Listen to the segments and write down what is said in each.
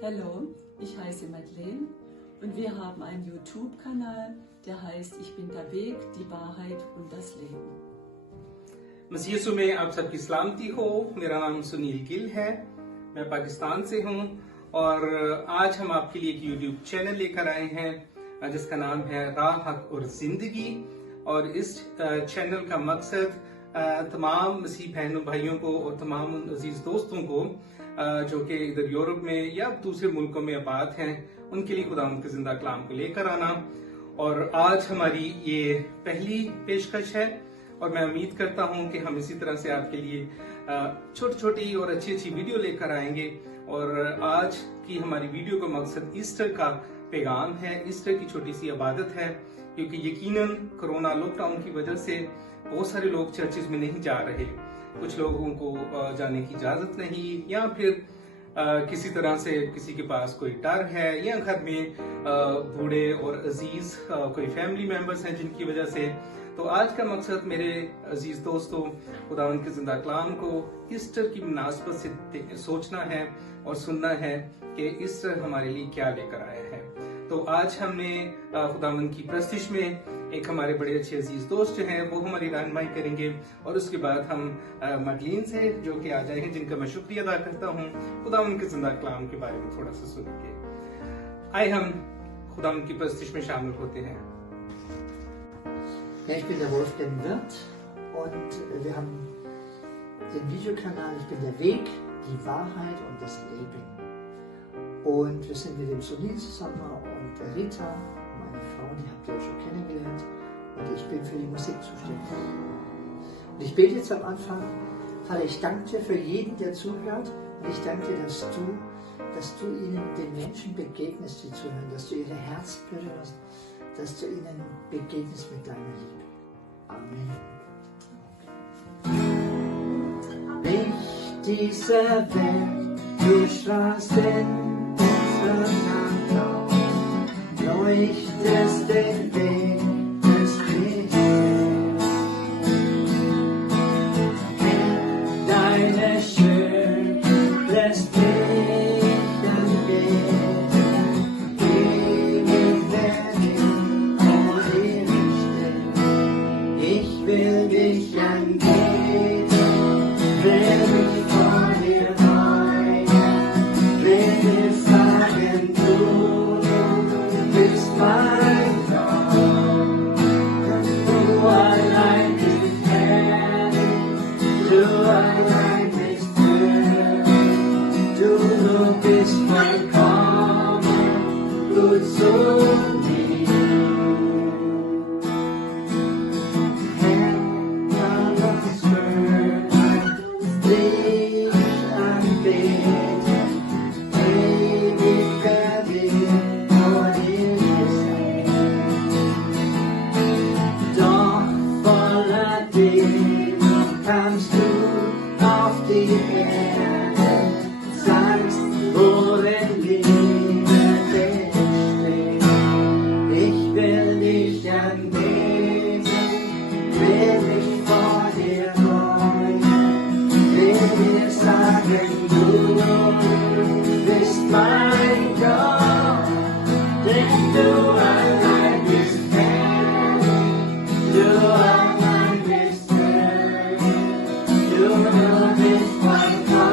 Hallo, ich heiße Madeleine und wir haben einen YouTube-Kanal, der heißt Ich bin der Weg, die Wahrheit und das Leben. मसीह यीशु में आप सबकी सलामती हो। मेरा नाम सुनील गिल है, मैं पाकिस्तान से हूं और आज हम आपके लिए एक YouTube चैनल लेकर आए हैं जिसका नाम है राह, हक और जिंदगी। और इस चैनल का मकसद तमाम मसीह बहनों भाइयों को और तमाम अजीज दोस्तों को जो कि इधर यूरोप में या दूसरे मुल्कों में आबाद हैं, उनके लिए खुदावंद के जिंदा कलाम को लेकर आना। और आज हमारी ये पहली पेशकश है और मैं उम्मीद करता हूं कि हम इसी तरह से आपके लिए छोटी छोटी और अच्छी अच्छी वीडियो लेकर आएंगे। और आज की हमारी वीडियो का मकसद ईस्टर का पैगाम है, ईस्टर की छोटी सी इबादत है, क्योंकि यकीनन कोरोना लॉकडाउन की वजह से बहुत सारे लोग चर्चेज में नहीं जा रहे, कुछ लोगों को जाने की इजाजत नहीं, या फिर किसी तरह से किसी के पास कोई डर है, या घर में बूढ़े और अजीज कोई फैमिली मेंबर्स हैं जिनकी वजह से। तो आज का मकसद मेरे अजीज दोस्तों, खुदावंद के जिंदा कलाम को ईस्टर की मुनासबत से सोचना है और सुनना है कि ईस्टर हमारे लिए क्या लेकर आया है। तो आज हमने खुदावंद की प्रस्तिश में एक हमारे बड़े अच्छे अजीज दोस्त जो हैं वो हमारी रहनुमाई करेंगे, और उसके बाद हम मडलीन से जो कि आ जाए हैं, जिनका मैं शुक्रिया अदा करता हूँ, खुदावंद के जिंदा कलाम के बारे में थोड़ा सा सुनेंगे। आए हम खुदावंद की प्रस्तिश में शामिल होते हैं। Ja, ich bin der Wolfgang Wirth und wir haben den Videokanal Ich bin der Weg, die Wahrheit und das Leben. Und wir sind mit dem Sunil zusammen und der Rita, meine Frau, die habt ihr ja schon kennengelernt, und ich bin für die Musik zuständig. Und ich bete jetzt am Anfang: Vater, ich danke dir für jeden, der zuhört, und ich danke dir, dass du ihnen, den Menschen begegnest, die zuhören, dass du ihre Herzen berührst, dass du ihnen begegnest mit deiner Liebe. Amen. Licht dieser Welt, du strahlst in unserem Land, leuchtest den Weg des Christus. Deine Schönheit lässt mich angehen, ewig werde ich vor dir stehen. Ich will dich angehen, will mich vor dir beugen, will dir sagen, du bist mein Gott. Du allein bist herrlich, du allein bist würdig, du bist vollkommen, gut zu mir. Herr, das Schönheit dich anbeten, ewig werde ich vor dir sein. Doch voller Demut kamst du auf die Erde, sagst, worin Liebe besteht. Ich will dich anbeten, will mich vor dir beugen, will dir sagen, du bist mein Gott, denn du allein bist herrlich, du allein bist würdig, du bist vollkommen.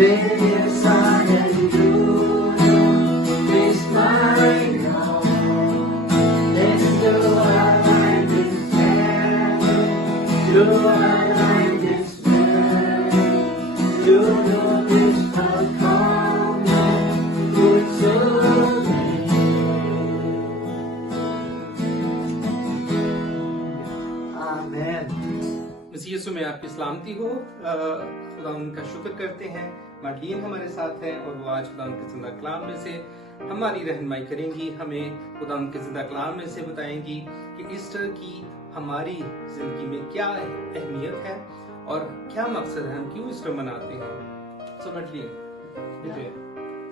Wenn wir sagen, du bist mein Gott, denn du allein bist Herr, du allein bist Herr, du bist vollkommen gut zu mir. Amen. मसीह यीशु में आपकी सलामती हो। खुदा उनका शुक्र करते हैं। Marlin हमारे साथ है और वो आज खुदा उनके जिंदा कलाम में से हमारी रहनुमाई करेंगी, हमें खुदा उनके जिंदा कलाम में से बताएंगी कि ईस्टर की हमारी जिंदगी में क्या अहमियत है और क्या मकसद है, हम क्यों ईस्टर मनाते हैं। So Madeline, bitte.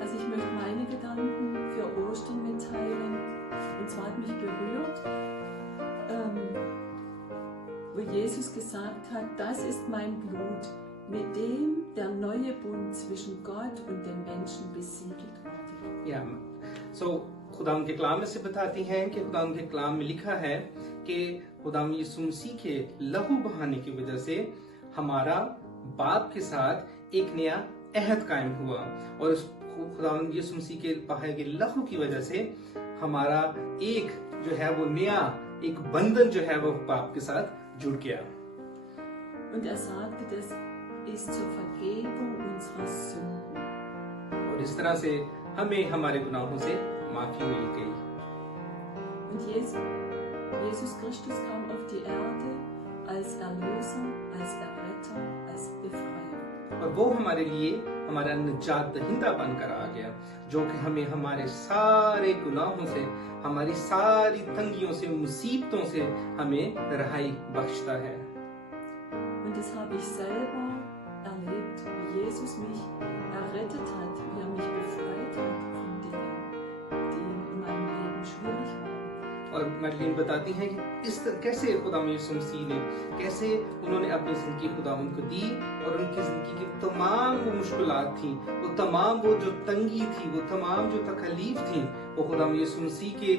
Also ich möchte meine Gedanken für Ostern mitteilen. Und zwar hat mich berührt, wo Jesus gesagt hat, das ist mein Blut, mit dem der neue Bund zwischen Gott und den Menschen besiegelt wurde. या खुदा उनके कलाम में से बताती हैं कि खुदा उनके कलाम में लिखा है कि खुदा यीशु मसीह के लहू बहाने की वजह से हमारा बाप के साथ एक नया अहद कायम हुआ और खुदा यीशु मसीह के बहाए के लहू की वजह से हमारा एक जो है वो नया एक बंधन जो है वो बाप के साथ जुड़ गया। Und sagte, das ist zur Vergebung unserer Sünden. और इस तरह से हमें हमारे गुनाहों से माफी मिल गई। Und Jesus Christus kam auf die Erde als Erlöser, als Erretter, als Befreier. और वो हमारे लिए हमारा निजात दहिंदा बनकर आ गया, जो कि हमें हमारे सारे गुनाहों से, हमारी सारी तंगियों से, मुसीबतों से हमें रहाई बख्शता है। Und das habe ich selber erlebt, wie Jesus mich errettet hat, wie mich befreit hat von Dingen, die in meinem Leben schwierig waren. और मैडलिन बताती हैं कि कैसे खुदा यीशु मसीह ने कैसे उन्होंने अपनी जिंदगी खुदा उनको दी और उनकी जिंदगी की तमाम वो मुश्किलात थी, वो तमाम वो जो तंगी थी, वो तमाम जो तकलीफ थी, वो खुदा यीशु मसीह के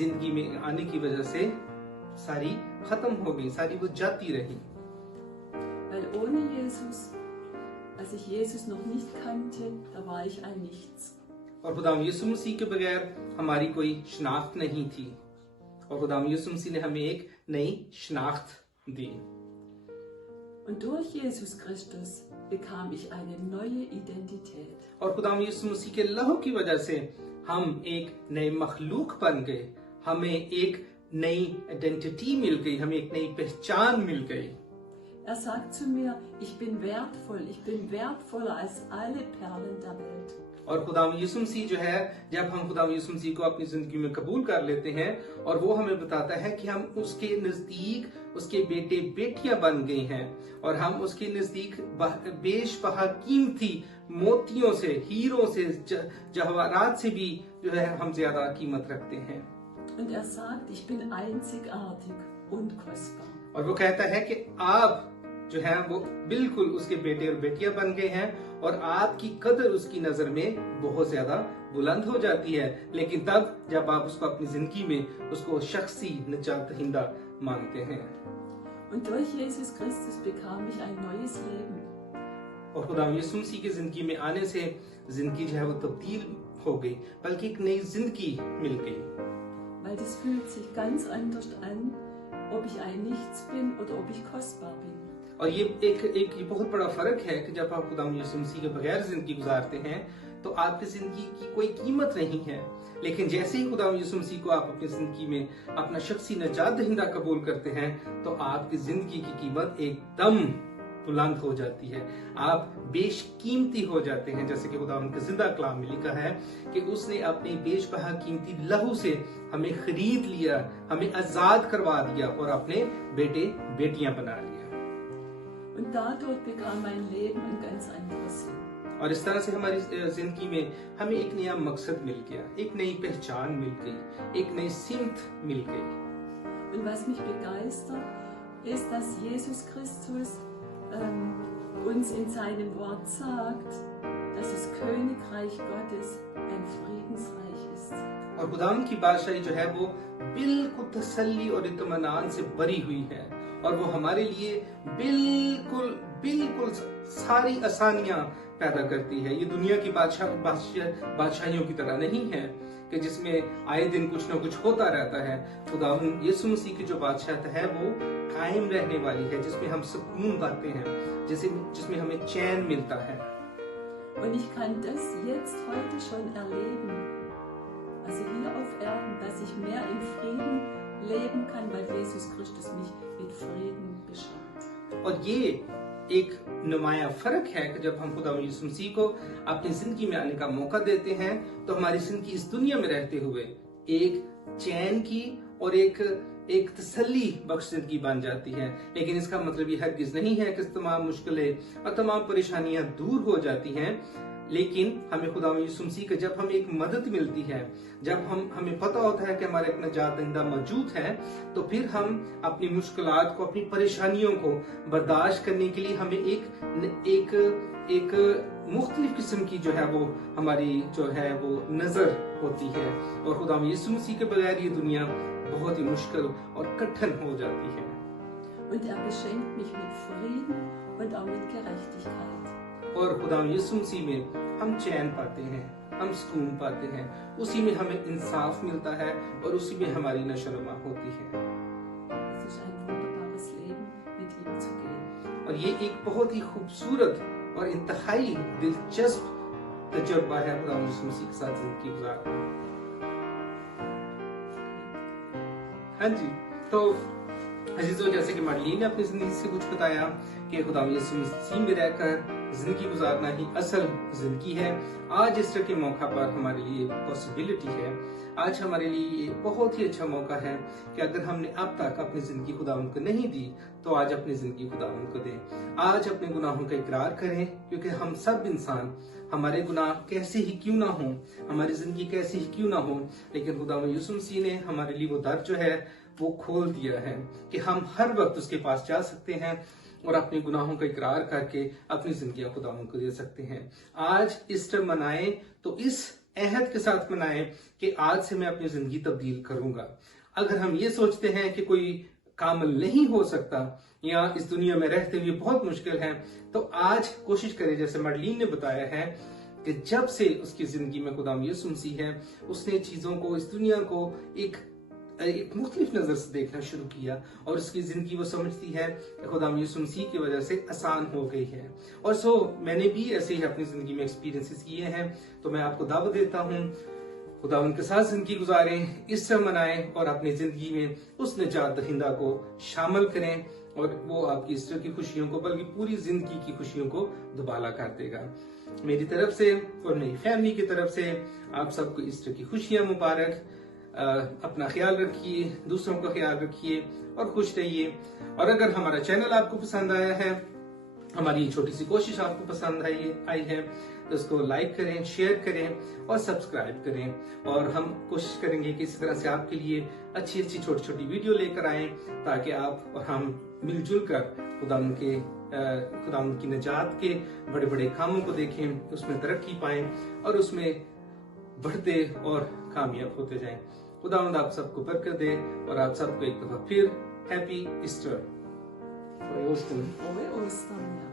जिंदगी में आने की वजह से सारी खत्म हो गई, सारी वो जाती रही। Weil ohne Jesus, als ich Jesus noch nicht kannte, da war ich ein Nichts. और खुदा यीशु मसीह के बगैर हमारी कोई शनाख्त नहीं थी और खुदा यीशु मसीह ने हमें एक नई शनाख्त दी। Und durch Jesus Christus bekam ich eine neue Identität. और खुदा यीशु मसीह के लहू की वजह से हम एक नए मखलूक बन गए, हमें एक नई आइडेंटिटी मिल गई, हमें एक नई पहचान मिल गई। Er sagt zu mir, ich bin wertvoller als alle Perlen der Welt. और खुदा यीशु मसीह जो है, जब हम खुदा यीशु मसीह को अपनी जिंदगी में कबूल कर लेते हैं और वो हमें बताता है कि हम उसके नजदीक उसके बेटे बेटियां बन गए हैं और हम उसके नजदीक बेशबहा कीमती मोतियों से, हीरों से, जवाहरात से भी जो है हम ज्यादा कीमत रखते हैं। Und er sagt, ich bin einzigartig und kostbar. और वो कहता है कि आप जो है वो बिल्कुल उसके बेटे और बेटियां बन गए हैं और आपकी कदर उसकी नजर में बहुत ज्यादा बुलंद हो जाती है, लेकिन तब जब आप उसको अपनी जिंदगी में उसको शख्सी निजात दहिंदा मानते हैं। Und durch Jesus Christus bekam ich ein neues Leben. और खुदा यीशु मसीह की जिंदगी में आने से जिंदगी जो है वो तब्दील हो गई, बल्कि एक नई जिंदगी मिल गई। Weil das fühlt sich ganz anders an, ob ich ein Nichts bin oder ob ich kostbar bin. और ये एक बहुत बड़ा फर्क है कि जब आप खुदा यीशु मसीह के बगैर जिंदगी गुजारते हैं तो आपकी जिंदगी की कोई कीमत नहीं है, लेकिन जैसे ही खुदा यीशु मसीह को आप अपनी जिंदगी में अपना शख्सी निजात दहिंदा कबूल करते हैं तो आपकी जिंदगी की कीमत एकदम बुलंद हो जाती है, आप बेशकीमती हो जाते हैं। जैसे कि खुदा उनके जिंदा कलाम में लिखा है कि उसने अपने बेशबहा कीमती लहू से हमें खरीद लिया, हमें आजाद करवा दिया और अपने बेटे बेटियां बना लिया। Und dadurch bekam mein Leben ein ganz anderes Sinn. और इस तरह से हमारी जिंदगी में हमें एक नया मकसद मिल गया, एक नई पहचान मिल गई, एक नई सिमत मिल गई। Und was mich begeistert, ist, dass Jesus Christus uns in seinem Wort sagt, dass das Königreich Gottes ein Friedensreich ist. और खुदाम की बादशाही जो है वो बिल्कुल तसल्ली और इत्मीनान से भरी हुई है और वो हमारे लिए बिल्कुल सारी आसानियां पैदा करती है। ये दुनिया की बादशाहियों की तरह नहीं है कि जिसमें आए दिन कुछ ना कुछ होता रहता है। खुदावंद यीशु मसीह की जो बादशाहत है वो कायम रहने वाली है, जिसमें हम सुकून पाते हैं, जिसमें हमें चैन मिलता है। Und ich kann das jetzt heute schon erleben, also hier auf Erden, dass ich mehr in Frieden leben kann, weil Jesus Christus mich mit Frieden beschenkt. और ये एक नुमाया फर्क है कि जब हम खुदा यीशु मसीह को अपनी जिंदगी में आने का मौका देते हैं तो हमारी जिंदगी इस दुनिया में रहते हुए एक चैन की और एक तसल्ली बख्श जिंदगी बन जाती है। लेकिन इसका मतलब ये हरगिज नहीं है कि तमाम मुश्किलें और तमाम परेशानियां दूर हो जाती हैं, लेकिन हमें खुदा यीशु मसीह का जब हमें एक मदद मिलती है, जब हमें पता होता है कि हमारा एक निजात दहिंदा मौजूद है, तो फिर हम अपनी मुश्किलात को, अपनी परेशानियों को बर्दाश्त करने के लिए हमें एक मुख्तलिफ किस्म की जो है वो हमारी जो है वो नजर होती है। और खुदा यीशु मसीह के बगैर ये दुनिया बहुत ही मुश्किल और कठिन हो जाती है। Und beschenkt mich mit Frieden und auch mit Gerechtigkeit. और खुदा यीशु मसीह में हम चैन पाते हैं, हम सुकून पाते हैं, उसी में हमें इंसाफ मिलता है और उसी में हमारी नशोनुमा होती है। Es ist ein wunderbares Leben, mit ihm zu gehen. और ये एक बहुत ही खूबसूरत और इंतहाई दिलचस्प तजुर्बा है खुदा यीशु मसीह के साथ जिंदगी गुजारना। हाँ जी, तो अजीजों, जैसे कि मार्लिन ने अपनी जिंदगी से कुछ बताया कि खुदा यीशु मसीह में रहकर जिंदगी गुजारना ही असल जिंदगी है। आज ईस्टर के मौका पर हमारे लिए पॉसिबिलिटी है, आज हमारे लिए ये बहुत ही अच्छा मौका है कि अगर हमने अब तक अपनी जिंदगी खुदावंद को नहीं दी तो आज अपनी जिंदगी खुदावंद को दें। आज अपने गुनाहों का इकरार करें, क्योंकि हम सब इंसान, हमारे गुनाह कैसे ही क्यों ना हो, हमारी जिंदगी कैसे ही क्यों ना हो, लेकिन खुदा यीशु मसीह ने हमारे लिए वो दर जो है वो खोल दिया है कि हम हर वक्त उसके पास जा सकते हैं और अपने गुनाहों का इकरार करके अपनी जिंदगी खुदावंद को दे सकते हैं। आज ईस्टर मनाएं तो इस अहद के साथ मनाएं कि आज से मैं अपनी जिंदगी तब्दील करूंगा। अगर हम ये सोचते हैं कि कोई कामिल नहीं हो सकता या इस दुनिया में रहते हुए बहुत मुश्किल है, तो आज कोशिश करें, जैसे मार्लिन ने बताया है कि जब से उसकी जिंदगी में खुदा यीशु मसीह है, उसने चीजों को, इस दुनिया को एक मुख्तलिफ नजर से देखना शुरू किया और उसकी जिंदगी वो समझती है कि खुदा यीशु मसीह की वजह से आसान हो गई है। और मैंने भी ऐसे ही अपनी जिंदगी में एक्सपीरियंसेस किए हैं, तो मैं आपको दावत देता हूँ खुदा उनके साथ जिंदगी गुजारें, ईस्टर मनाएं और अपनी जिंदगी में उस निजात दहिंदा को शामिल करें और वो आपकी ईस्टर की खुशियों को, बल्कि पूरी जिंदगी की खुशियों को दुबाला कर देगा। मेरी तरफ से और मेरी फैमिली की तरफ से आप सबको ईस्टर की खुशियां मुबारक। अपना ख्याल रखिए, दूसरों का ख्याल रखिए और खुश रहिए। और अगर हमारा चैनल आपको पसंद आया है, हमारी छोटी सी कोशिश आपको पसंद आई है, तो इसको लाइक करें, शेयर करें और सब्सक्राइब करें। और हम कोशिश करेंगे कि इसी तरह से आपके लिए अच्छी अच्छी छोटी छोटी वीडियो लेकर आएं, ताकि आप और हम मिलजुल कर खुदावंद की निजात के बड़े बड़े कामों को देखें, उसमें तरक्की पाएं और उसमें बढ़ते और कामयाब होते जाएं। खुदावंद आप सबको बरकत दे और आप सबको एक दफा फिर happy Easter. Frohe Ostern, ja.